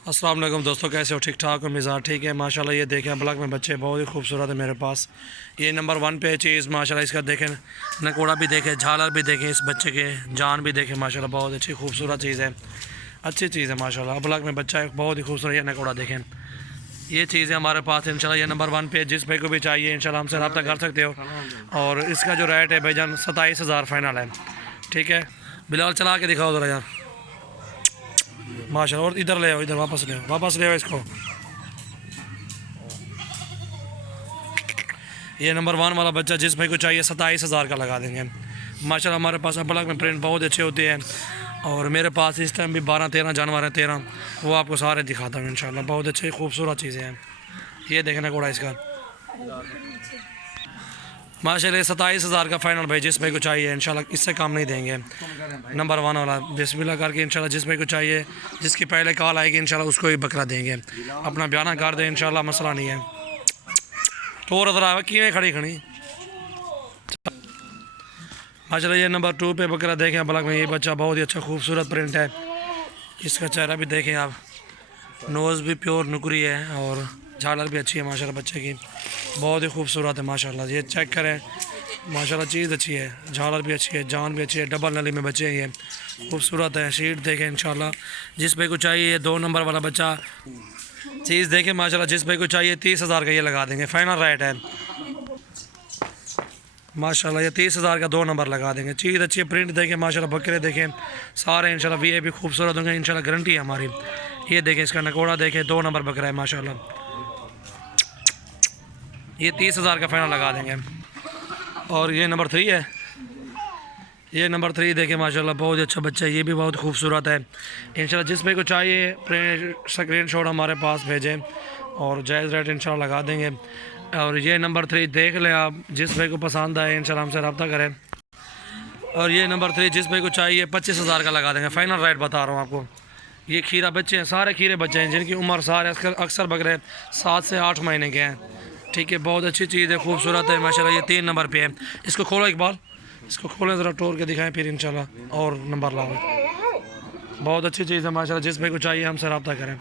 अस्सलाम वालेकुम दोस्तों, कैसे हो? ठीक ठाक हो? मिजाज ठीक है माशाल्लाह। ये देखें ब्लॉक में बच्चे बहुत ही खूबसूरत है मेरे पास। ये नंबर 1 पे चीज़ माशाल्लाह। इसका देखें नकोड़ा भी देखें, झालर भी देखें, इस बच्चे के जान भी देखें माशाल्लाह। बहुत अच्छी खूबसूरत चीज़ है, अच्छी चीज़ है माशाल्लाह। ब्लॉक में बच्चा है बहुत ही खूबसूरत। ये नकोड़ा देखें, ये चीज़ है हमारे पास इंशाल्लाह। ये नंबर 1 पे जिस भाई को भी चाहिए इंशाल्लाह हमसे रब्ता कर सकते हो। और इसका जो रेट है भाईजान 27,000 फाइनल है। ठीक है, बिलाल चला के दिखाओ ज़रा यार माशाल्लाह। और इधर ले आओ, इधर वापस ले आओ, वापस ले आओ इसको। ये नंबर 1 वाला बच्चा जिस भाई को चाहिए 27,000 का लगा देंगे माशाल्लाह। हमारे पास ब्लॉक में प्रिंट बहुत अच्छे होते हैं। और मेरे पास इस टाइम भी 12-13 जानवर हैं, 13 वो आपको सारे दिखाता हूँ इंशाल्लाह। बहुत अच्छी खूबसूरत चीज़ें हैं। ये देखना कोड़ा इसका माशाल्लाह 27,000 का फाइनल भाई जिस भाई को चाहिए इंशाल्लाह। इससे कम नहीं देंगे। नंबर 1 वाला बिस्मिल्लाह करके इंशाल्लाह जिस भाई को चाहिए, जिसकी पहले कॉल आएगी इंशाल्लाह उसको ही बकरा देंगे। अपना बयाना कर दे इंशाल्लाह, मसला नहीं है। तो उधर आवे किवें खड़ी खड़ी माशाल्लाह। ये नंबर 2 पे बकरा देखें ब्लॉक में। ये बच्चा बहुत ही अच्छा खूबसूरत प्रिंट है। इसका चेहरा भी देखें आप, नोज़ भी प्योर नुकरी है और झालर भी अच्छी है माशाल्लाह बच्चे की। बहुत ही खूबसूरत है माशाल्लाह। ये चेक करें माशाल्लाह, चीज़ अच्छी है, झालर भी अच्छी है, जान भी अच्छी है। डबल नली में बच्चे हैं, ये खूबसूरत है। शीट देखें इंशाल्लाह। जिस भाई को चाहिए 2 नंबर वाला बच्चा चीज़ देखें माशाल्लाह। जिस भाई को चाहिए 30,000 का ये लगा देंगे, फाइनल रेट है माशाल्लाह। ये 30,000 का 2 नंबर लगा देंगे। चीज़ अच्छी है, प्रिंट देखें माशाल्लाह। बकरे देखें सारे इंशाल्लाह वीआईपी खूबसूरत होंगे इंशाल्लाह, गारंटी है हमारी। ये देखें इसका नकोड़ा देखें, 2 नंबर बकरा है माशाल्लाह। ये 30,000 का फाइनल लगा देंगे। और ये नंबर 3 है। ये नंबर 3 देखें माशाल्लाह, बहुत ही अच्छा बच्चा है। ये भी बहुत खूबसूरत है इंशाल्लाह। जिस भाई को चाहिए स्क्रीन शॉट हमारे पास भेजें और जायज़ रेट इंशाल्लाह लगा देंगे। और ये नंबर 3 देख लें आप, जिस भाई को पसंद आए इंशाल्लाह हमसे रब्ता करें। और ये नंबर 3 जिस भाई को चाहिए 25,000 का लगा देंगे, फाइनल रेट बता रहा हूँ आपको। ये खीरा बच्चे हैं, सारे खीरे बच्चे हैं जिनकी उम्र सारे अक्सर बकरे 7 से 8 महीने के हैं। ठीक है, बहुत अच्छी चीज़ है, खूबसूरत है माशाल्लाह। ये 3 नंबर पे है। इसको खोलो इकबाल, इसको खोलें ज़रा, टोर के दिखाएं फिर इंशाल्लाह और नंबर लाओ। बहुत अच्छी चीज़ है माशाल्लाह। जिस भाई को चाहिए हमसे रब्ता करें।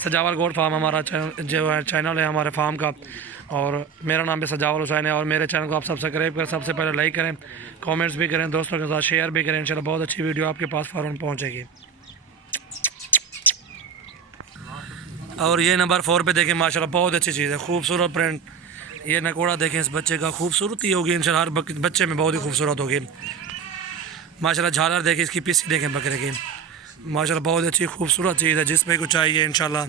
सजावल गोड फार्म हमारा जो है चैनल है हमारे फार्म का। और मेरा नाम भी सजावल हुसैन है। और मेरे चैनल को आप सब्सक्राइब करें, सबसे पहले लाइक करें, कमेंट्स भी करें, दोस्तों के साथ शेयर भी करें इंशाल्लाह। बहुत अच्छी वीडियो आपके पास फ़ौरन पहुंचेगी। और ये नंबर 4 पे देखें माशाल्लाह, बहुत अच्छी चीज़ है, खूबसूरत प्रिंट। ये नकोड़ा देखें, इस बच्चे का खूबसूरती होगी इंशाल्लाह, हर बच्चे में बहुत ही खूबसूरत होगी माशाल्लाह। झालर देखें, इसकी पीसी देखें बकरे की माशाल्लाह, बहुत अच्छी खूबसूरत चीज़ है। जिस पे को चाहिए इंशाल्लाह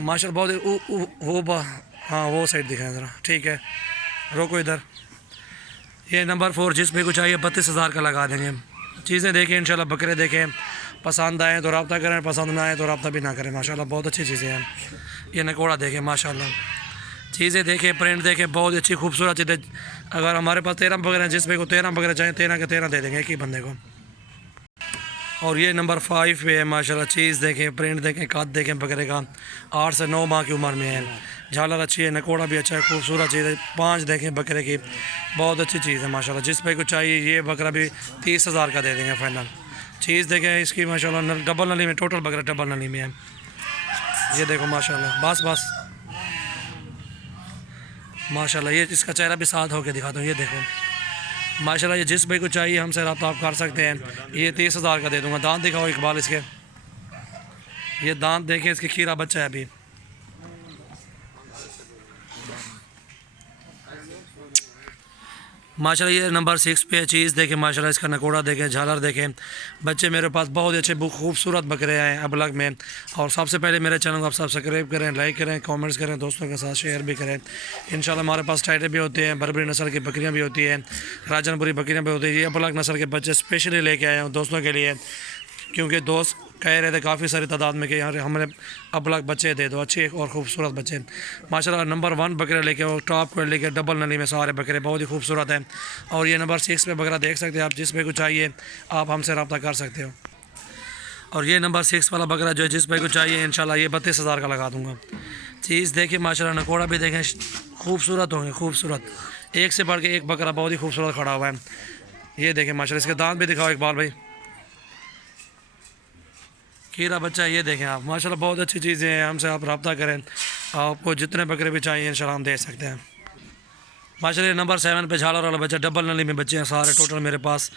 माशाल्लाह। बहुत हाँ वो साइड दिखाएं ज़रा, ठीक है, रोको इधर। ये नंबर 4 जिस पे को चाहिए 32,000 का लगा देंगे। चीज़ें देखें इंशाल्लाह, बकरे देखें, पसंद आए तो रब्ता करें, पसंद ना आए तो रब्ता भी ना करें माशाल्लाह। बहुत अच्छी चीज़ें हैं। ये नकोड़ा देखें माशाल्लाह, चीज़ें देखें, प्रिंट देखें, बहुत अच्छी खूबसूरत चीज़ें। अगर हमारे पास 13 बकरे हैं, जिस पे को 13 बकरे चाहिए 13 के 13 दे देंगे एक ही बंदे को। और ये नंबर 5 पे है माशाल्लाह। चीज़ देखें, प्रिंट देखें, कद देखें बकरे का, 8 से 9 माह की उम्र में है। झालर अच्छी है, नकोड़ा भी अच्छा है, खूबसूरत चीज़ है। 5 देखें बकरे की, बहुत अच्छी चीज़ है माशाल्लाह। जिस भाई को चाहिए ये बकरा भी 30,000 का दे देंगे फाइनल। चीज़ देखें इसकी माशाल्लाह, डबल नली में, टोटल बकरा डबल नली में है। ये देखो माशाल्लाह, बस बस माशाल्लाह। ये इसका चेहरा भी साथ होकर दिखाता हूँ, ये देखो माशाल्लाह। ये जिस भाई को चाहिए हमसे रब्ता आप कर सकते हैं। ये 30,000 का दे दूँगा। दांत दिखाओ इकबाल इसके, ये दांत देखें, इसके खीरा बच्चा है अभी। माशाल्लाह ये नंबर 6 पे है। चीज़ देखें माशाल्लाह, इसका नकोड़ा देखें, झालर देखें, बच्चे मेरे पास बहुत अच्छे खूबसूरत बकरे हैं अबलग में। और सबसे पहले मेरे चैनल को आप सब्सक्राइब करें, लाइक करें, कमेंट्स करें, दोस्तों के साथ शेयर भी करें इंशाल्लाह। हमारे पास टाइटे भी होते हैं, बरबरी नस्ल की बकरियाँ भी होती हैं, राजनपुरी बकरियाँ भी होती हैं। ये अबलग नस्ल के बच्चे स्पेशली लेके आए हैं दोस्तों के लिए, क्योंकि दोस्त कह रहे थे काफ़ी सारी तादाद में कि यार हमें अबलग बच्चे दे दो, अच्छे और खूबसूरत बच्चे माशाल्लाह। नंबर 1 बकरे लेके और टॉप क्वालिटी के डबल नली में सारे बकरे बहुत ही खूबसूरत हैं। और ये नंबर 6 पे बकरा देख सकते हैं आप, जिस पे को चाहिए आप हमसे रब्ता कर सकते हो। और ये नंबर 6 वाला बकरा जो है जिस पे को चाहिए इंशाल्लाह ये 32,000 का लगा दूँगा। चीज़ देखिए माशाल्लाह, नकोड़ा भी देखें, खूबसूरत होंगे, खूबसूरत, एक से बढ़ के एक बकरा बहुत ही खूबसूरत खड़ा हुआ है। ये देखें माशाल्लाह, इसके दांत भी दिखाओ इकबाल भाई, खीरा बच्चा ये देखें आप, माशाल्लाह बहुत अच्छी चीज़ें हैं। हमसे आप रब्ता करें, आपको जितने बकरे भी चाहिए इंशाल्लाह हम दे सकते हैं। माशाल्लाह नंबर 7 पे झालर वाला बच्चा, डबल नली में बच्चे हैं सारे टोटल मेरे पास।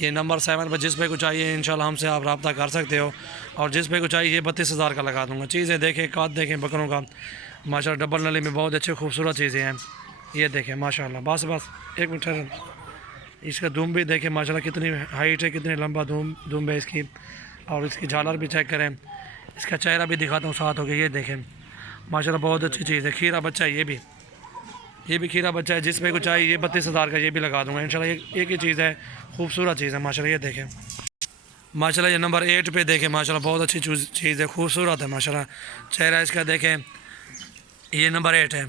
ये नंबर 7 पर जिस पे को चाहिए इंशाल्लाह हमसे आप रब्ता कर सकते हो, और जिस पे को चाहिए 32,000 का लगा दूँगा। चीज़ें देखें, काट देखें बकरों का, माशाल्लाह डबल नली में बहुत अच्छे खूबसूरत चीज़ें हैं। ये देखें माशाल्लाह, बस बस एक मिनट ठहरें। इसका दुम भी देखें माशाल्लाह कितनी हाइट है, कितनी लंबा दुम है इसकी, और इसकी झालर भी चेक करें। इसका चेहरा भी दिखाता हूँ साथ हो गया, ये देखें माशाल्लाह बहुत अच्छी चीज़ है। खीरा बच्चा ये भी खीरा बच्चा है, जिस पे को चाहिए ये 32,000 का ये भी लगा दूँगा इंशाल्लाह। एक ही चीज़ है, खूबसूरत चीज़ है माशाल्लाह। ये देखें माशाल्लाह, ये नंबर 8 पे देखें माशाल्लाह बहुत अच्छी चीज़ है, खूबसूरत है माशाल्लाह। चेहरा इसका देखें, ये नंबर 8 है,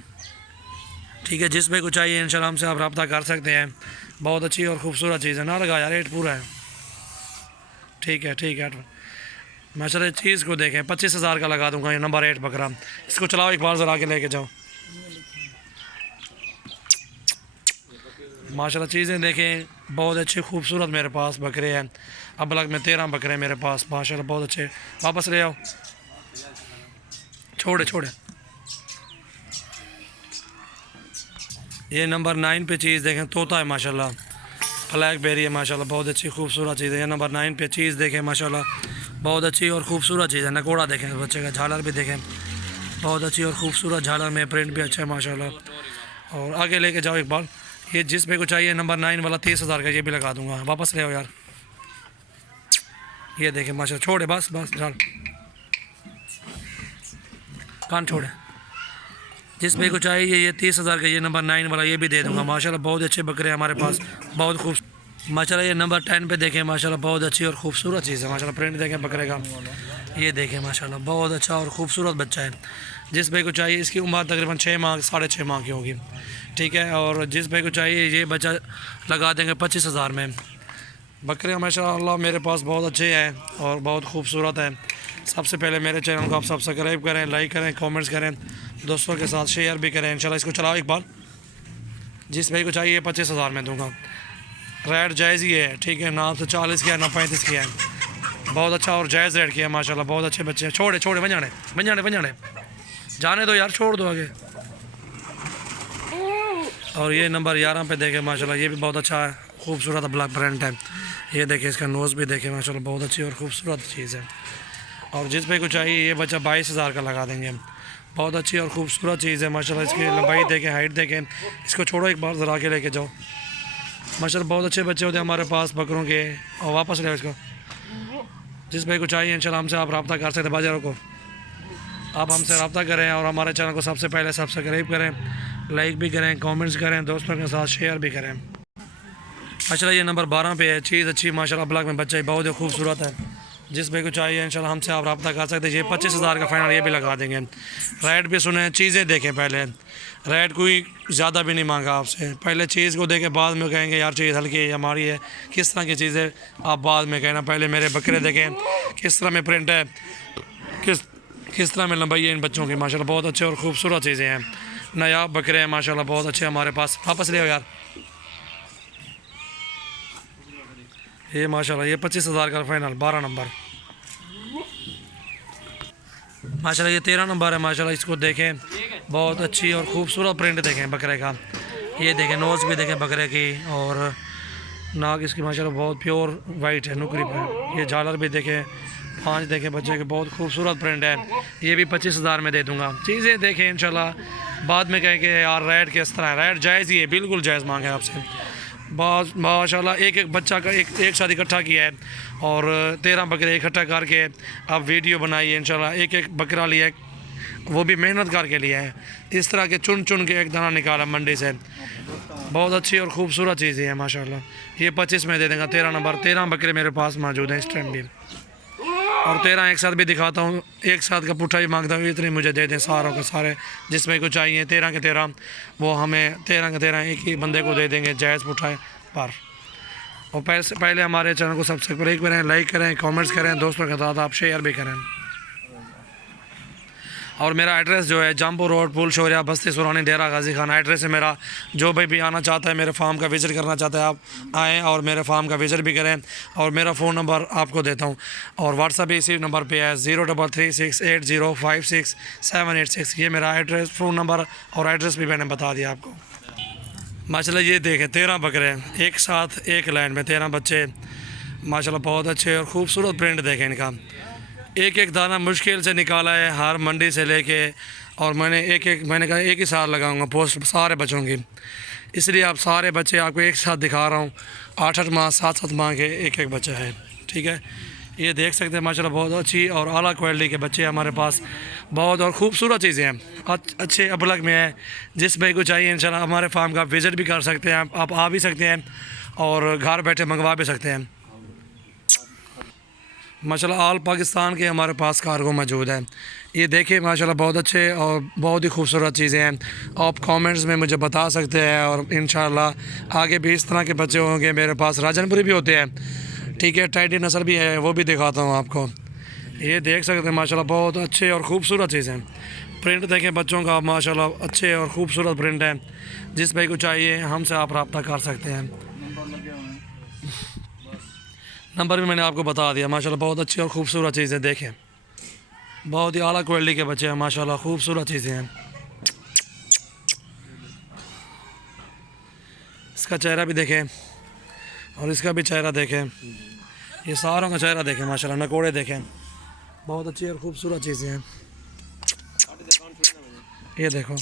ठीक है। जिस पे को चाहिए इंशाल्लाह हमसे आप रब्ता कर सकते हैं। बहुत अच्छी और ख़ूबसूरत चीज़ है ना, लगा यार 8 पूरा है, ठीक है माशाल्लाह। चीज़ को देखें 25,000 का लगा दूंगा ये नंबर 8 बकरा। इसको चलाओ एक बार ज़रा के लेके जाओ माशाल्लाह। चीज़ें देखें बहुत अच्छे खूबसूरत मेरे पास बकरे हैं। अब अलग में 13 बकरे मेरे पास माशाल्लाह बहुत अच्छे। वापस ले आओ, छोड़े। ये नंबर 9 पे चीज़ देखें, तोता है माशाल्लाह, ब्लैक बेरी है माशाल्लाह, बहुत अच्छी खूबसूरत चीज़ है। ये नंबर 9 पे चीज़ देखें माशाल्लाह बहुत अच्छी और ख़ूबसूरत चीज़ है। नकोड़ा देखें बच्चे का, झालर भी देखें बहुत अच्छी और ख़ूबसूरत झालर में, प्रिंट भी अच्छा है माशाल्लाह। और आगे लेके जाओ एक बार, ये जिस पे को चाहिए नंबर 9 वाला 30,000 का ये भी लगा दूंगा। वापस ले आओ यार, ये देखें माशाल्लाह। छोड़े बस झाल, कान छोड़े। जिस पे को चाहिए ये 30,000 का ये नंबर 9 वाला ये भी दे दूंगा माशाल्लाह। बहुत अच्छे बकरे हैं हमारे पास, बहुत खूब माशाल्लाह। ये नंबर 10 पे देखें माशाल्लाह बहुत अच्छी और खूबसूरत चीज़ है माशाल्लाह। प्रिंट देखें बकरे का, ये देखें माशाल्लाह बहुत अच्छा और ख़ूबसूरत बच्चा है। जिस भाई को चाहिए, इसकी उम्र तकरीबन 6 माह 6.5 माह की होगी, ठीक है। और जिस भाई को चाहिए ये बच्चा लगा देंगे 25,000 में। बकरे माशाल्लाह मेरे पास बहुत अच्छे हैं और बहुत खूबसूरत हैं। सबसे पहले मेरे चैनल को आप सब्सक्राइब करें, लाइक करें, कमेंट्स करें, दोस्तों के साथ शेयर भी करें इंशाल्लाह। इसको चलाओ एक बार, जिस भाई को चाहिए 25,000 में दूंगा। रेट जायज़ ही है, ठीक है, ना तो 40 की है ना 35 की है, बहुत अच्छा और जायज़ रेट किया है माशाल्लाह। बहुत अच्छे बच्चे हैं। छोड़े बंजाने जाने दो यार, छोड़ दो आगे। और ये नंबर 11 पे देखें माशाल्लाह, ये भी बहुत अच्छा है, खूबसूरत ब्लैक प्रिंट है। ये देखें, इसका नोज़ भी देखें माशाल्लाह बहुत अच्छी और खूबसूरत चीज़ है। और जिस पे को चाहिए ये बच्चा 22,000 का लगा देंगे हम। बहुत अच्छी और खूबसूरत चीज़ है माशाल्लाह। इसकी लंबाई देखें, हाइट देखें। इसको छोड़ो एक बार ज़रा के लेके जाओ माशाल्लाह। बहुत अच्छे बच्चे होते हैं हमारे पास बकरों के। और वापस ले इसको, जिस भाई को चाहिए इंशाल्लाह हमसे आप रब्ता कर सकते हैं। बाजारों को आप हमसे रब्ता करें और हमारे चैनल को सबसे पहले सब्सक्राइब करें, लाइक भी करें, कमेंट्स करें, दोस्तों के साथ शेयर भी करें माशाल्लाह। ये नंबर 12 पे है, चीज़ अच्छी माशाल्लाह, ब्लैक में बच्चा बहुत ही खूबसूरत है। जिस भाई को चाहिए इंशाल्लाह हमसे आप रब्ता कर सकते हैं। ये 25,000 का फाइनल ये भी लगा देंगे। रेट भी सुने, चीज़ें देखें पहले, रेट कोई ज़्यादा भी नहीं मांगा आपसे। पहले चीज़ को देखें, बाद में कहेंगे यार चीज़ हल्की है हमारी है, किस तरह की चीज़ें आप बाद में कहना। पहले मेरे बकरे देखें किस तरह में प्रिंट है, किस तरह में लंबाई है इन बच्चों की माशाल्लाह। बहुत अच्छे और ख़ूबसूरत चीज़ें हैं, नया बकरे हैं माशाल्लाह, बहुत अच्छे हमारे पास। वापस ले आओ यार, ये माशाल्लाह ये 25,000 का फाइनल 12 नंबर माशाल्लाह। ये 13 नंबर है माशाल्लाह। इसको देखें, बहुत अच्छी और ख़ूबसूरत प्रिंट देखें बकरे का। ये देखें, नोज़ भी देखें बकरे की, और नाक इसकी माशाल्लाह बहुत प्योर वाइट है, नुकरी पर। ये झालर भी देखें, 5 देखें बच्चे के, बहुत खूबसूरत प्रिंट है। ये भी 25,000 में दे दूँगा। चीज़ें देखें इंशाल्लाह, बाद में कहें कि यार रेट किस तरह है। रेट जायज़ ही है, बिल्कुल जायज़ मांगे आपसे। माशाल्लाह एक बच्चा का एक साथ इकट्ठा किया है और 13 बकरे इकट्ठा करके अब वीडियो बनाई है इंशाल्लाह। एक बकरा लिया है, वो भी मेहनत करके लिया है। इस तरह के चुन के एक दाना निकाला मंडी से। बहुत अच्छी और ख़ूबसूरत चीज़ें हैं माशाल्लाह। ये 25 में दे देंगे। 13 नंबर, 13 बकरे मेरे पास मौजूद हैं इस टाइम भी, और 13 एक साथ भी दिखाता हूँ। एक साथ का पुट्ठा भी मांगता हूँ, इतने मुझे दे दें सारों के सारे, जिसमें को चाहिए 13 के 13 वो हमें 13 के 13 एक ही बंदे को दे देंगे, जायज़ पुट्ठा पर। और पहले हमारे चैनल को सब्सक्राइब करें, लाइक करें, कमेंट्स करें, दोस्तों के साथ आप शेयर भी करें। और मेरा एड्रेस जो है जमपुर रोड पुल शौरिया बस्ती सुरानी डेरा गाजी खाना एड्रेस है मेरा। जो भाई भी आना चाहता है मेरे फार्म का विज़िट करना चाहता है आप आएँ और मेरे फार्म का विज़िट भी करें। और मेरा फ़ोन नंबर आपको देता हूँ और व्हाट्सअप भी इसी नंबर पे है 03368056 ये मेरा एड्रेस फ़ोन नंबर और एड्रेस भी मैंने बता दिया आपको। माशाल्लाह ये देखें 13 बकरे एक साथ एक लाइन में 13 बच्चे माशाल्लाह बहुत अच्छे और ख़ूबसूरत प्रिंट देखें इनका। एक एक दाना मुश्किल से निकाला है हर मंडी से लेके और मैंने कहा एक ही साथ लगाऊंगा पोस्ट सारे बच्चों की, इसलिए आप सारे बच्चे आपको एक साथ दिखा रहा हूँ। 8-8 माह 7-7 माह के एक एक बच्चा है, ठीक है। ये देख सकते हैं माशाल्लाह बहुत अच्छी और आला क्वालिटी के बच्चे हमारे पास बहुत और ख़ूबसूरत चीज़ें हैं, अच्छे अबलग में है। जिस भाई को चाहिए इंशाल्लाह हमारे फार्म का विज़िट भी कर सकते हैं, आप आ भी सकते हैं और घर बैठे मंगवा भी सकते हैं। माशाल्लाह ऑल पाकिस्तान के हमारे पास कार्गो मौजूद है। ये देखिए माशाल्लाह बहुत अच्छे और बहुत ही खूबसूरत चीज़ें हैं। आप कमेंट्स में मुझे बता सकते हैं और इंशाल्लाह आगे भी इस तरह के बच्चे होंगे मेरे पास। राजनपुरी भी होते हैं, ठीक है, टाइडी नस्ल भी है, वो भी दिखाता हूँ आपको। ये देख सकते हैं माशाल्लाह बहुत अच्छे और ख़ूबसूरत चीज़ें। प्रिंट देखें बच्चों का माशाल्लाह अच्छे और ख़ूबसूरत प्रिंट है। जिस भाई को चाहिए हमसे आप रब्ता कर सकते हैं। नंबर भी मैंने आपको बता दिया। माशाल्लाह बहुत अच्छी और ख़ूबसूरत चीज़ें देखें, बहुत ही आला क्वालिटी के बच्चे हैं माशाल्लाह, ख़ूबसूरत चीज़ें हैं। इसका चेहरा भी देखें और इसका भी चेहरा देखें, ये सारों का चेहरा देखें माशाल्लाह, नकोड़े देखें, बहुत अच्छी और ख़ूबसूरत चीज़ें हैं। ये देखो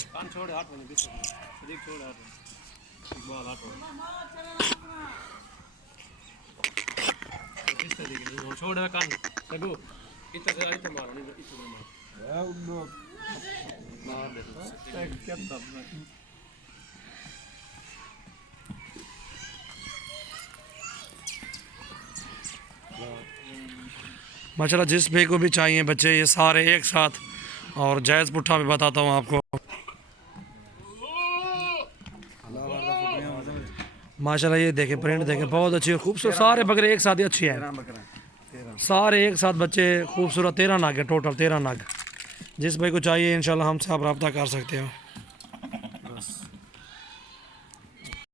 माशाल्लाह जिस भाई को भी चाहिए बच्चे ये सारे एक साथ। और जायज़ पुट्ठा भी बताता हूँ आपको। माशाल्लाह ये देखें प्रिंट देखें बहुत अच्छी और खूबसूरत, सारे बकरे एक साथ ही अच्छी हैं, सारे एक साथ बच्चे खूबसूरत। 13 नाग है टोटल, 13 नाग। जिस भाई को चाहिए इंशाल्लाह हमसे आप रब्ता कर सकते हो।